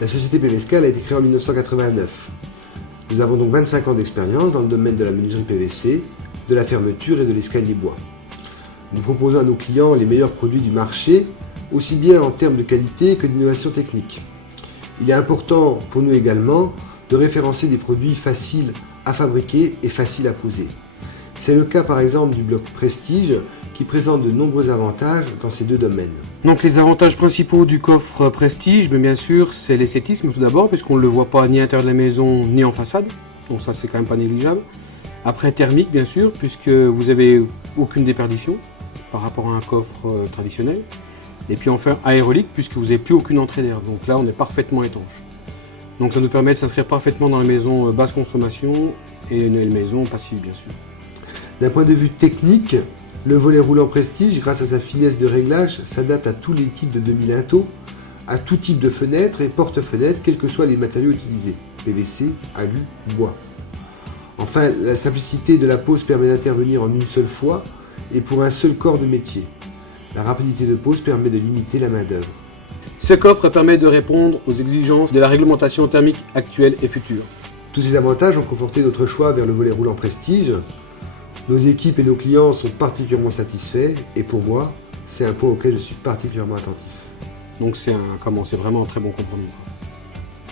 La société PVSCAL a été créée en 1989. Nous avons donc 25 ans d'expérience dans le domaine de la menuiserie PVC, de la fermeture et de l'escalier bois. Nous proposons à nos clients les meilleurs produits du marché, aussi bien en termes de qualité que d'innovation technique. Il est important pour nous également de référencer des produits faciles à fabriquer et faciles à poser. C'est le cas par exemple du bloc Prestige qui présente de nombreux avantages dans ces deux domaines. Donc les avantages principaux du coffre Prestige, mais bien sûr c'est l'esthétisme tout d'abord, puisqu'on ne le voit pas ni à l'intérieur de la maison ni en façade, donc ça c'est quand même pas négligeable. Après thermique bien sûr, puisque vous n'avez aucune déperdition par rapport à un coffre traditionnel. Et puis enfin aérolique, puisque vous n'avez plus aucune entrée d'air, donc là on est parfaitement étanche. Donc ça nous permet de s'inscrire parfaitement dans les maisons basse consommation et les maisons passives bien sûr. D'un point de vue technique, le volet roulant Prestige, grâce à sa finesse de réglage, s'adapte à tous les types de demi-linteaux, à tout type de fenêtres et porte-fenêtres, quels que soient les matériaux utilisés, PVC, alu, bois. Enfin, la simplicité de la pose permet d'intervenir en une seule fois et pour un seul corps de métier. La rapidité de pose permet de limiter la main-d'œuvre. Ce coffre permet de répondre aux exigences de la réglementation thermique actuelle et future. Tous ces avantages ont conforté notre choix vers le volet roulant Prestige. Nos équipes et nos clients sont particulièrement satisfaits et pour moi, c'est un point auquel je suis particulièrement attentif. Donc c'est vraiment un très bon compromis.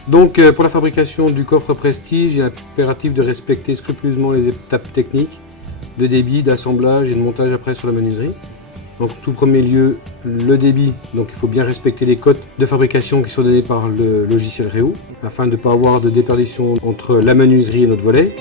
Donc pour la fabrication du coffre Prestige, il est impératif de respecter scrupuleusement les étapes techniques de débit, d'assemblage et de montage après sur la menuiserie. Donc en tout premier lieu, le débit, donc il faut bien respecter les codes de fabrication qui sont donnés par le logiciel Réo, afin de ne pas avoir de déperdition entre la menuiserie et notre volet.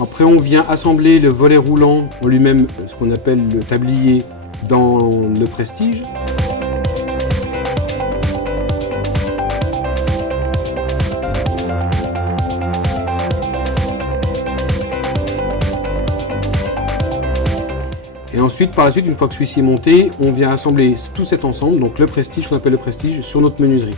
Après on vient assembler le volet roulant en lui-même, ce qu'on appelle le tablier dans le Prestige. Et ensuite, par la suite, une fois que celui-ci est monté, on vient assembler tout cet ensemble, donc le Prestige, qu'on appelle le Prestige, sur notre menuiserie.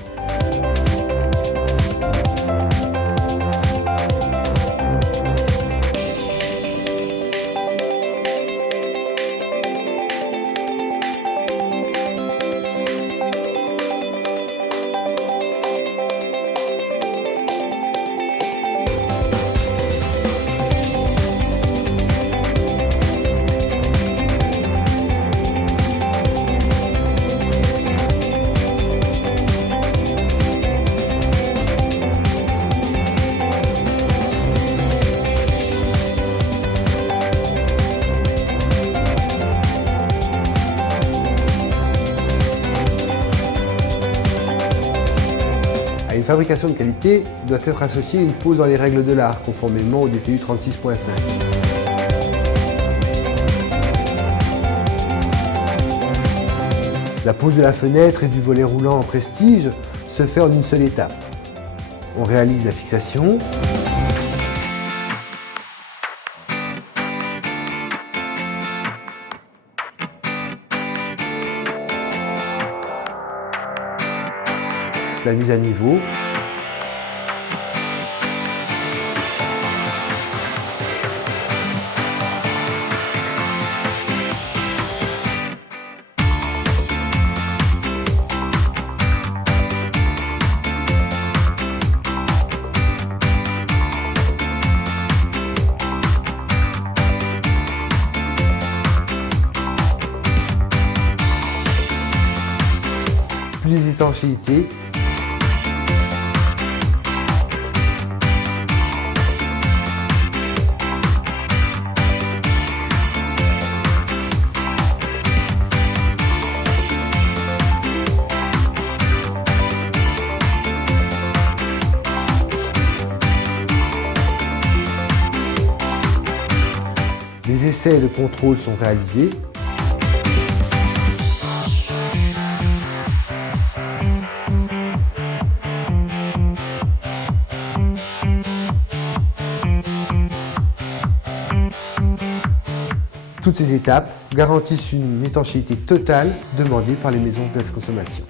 À une fabrication de qualité doit être associée une pose dans les règles de l'art, conformément au DPU 36.5. La pose de la fenêtre et du volet roulant en Prestige se fait en une seule étape. On réalise la fixation, la mise à niveau, puis les étanchéités, essais et de contrôle sont réalisés. Toutes ces étapes garantissent une étanchéité totale demandée par les maisons de basse consommation.